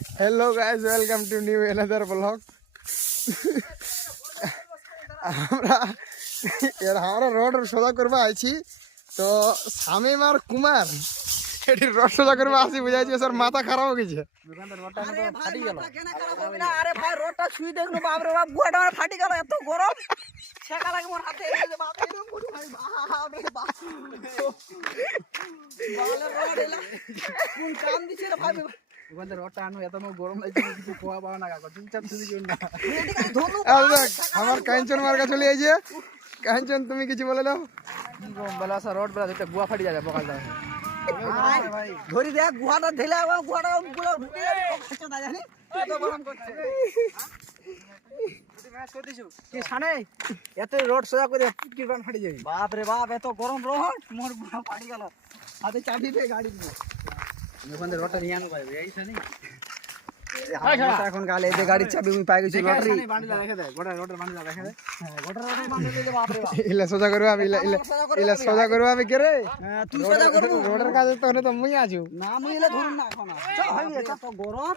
Hello guys, welcome to new another blog. আমরা road সোজা করবা আইছি তো শামিম আর কুমার এটি রোড সোজা করবা আসি বুঝাইছি স্যার মাথা খারাপ হয়ে গেছে। আরে ভাই মাথা কেন খারাপ হবে না? আরে ভাই রোডটা ছুঁই দেখলো, বাপ রে বাপ, গুয়াটা আমার ফাটি গেল, এত গরম শেখা লাগে মোর হাতে। এই যে বাপ, এই মোর ভাই, বাপ রে বাপ, বালে রোড এলা কোন কাম দিছে রে ভাই। ওখানে রোডটা আনো, এত গরম লাগছে, কিছু খোয়া পাওয়া না, কাকা চুপচাপ শুধু জন্য না। আমার কাঞ্চন মার্কা চলে আইছে। কাঞ্চন তুমি কিছু বলে দাও। বেলা আসা রোড বেলা দুইটা গুয়া ফাটি যাবে বকাল দাও ভাই। ধরি দেখ গুয়াটা ঢেলে আমার গুয়াটা গুলো ঢুকে যাবে, কষ্ট না জানি এত গরম করছে। কি ছানে এত রোড সোজা করে কি বান ফাটি যাবে। বাপ রে বাপ, এত গরম রোড, মোর গুয়া ফাটি গেল। হাতে চাবি পেয়ে গাড়ি দিয়ে ওখানে রোডটা নিয়ে আনো ভাই, এই ছানি এখন গালে যে গাড়ির চাবি আমি পাই গেছি লটারি। বান্ডিলা রেখে দে, গোটা রোডের বান্ডিলা রেখে দে। হ্যাঁ, গোটা রোডের বান্ডেল দিলে বাপ রে বাপ। ইলা সোজা করবা আমি, ইলা সোজা করবা আমি কে রে? হ্যাঁ, তুই সোজা করবো। রোডের কাছে তো হনে তো মুই আছু। না মুইলে ধরুন না এখন। চল ভাই, এত গরম।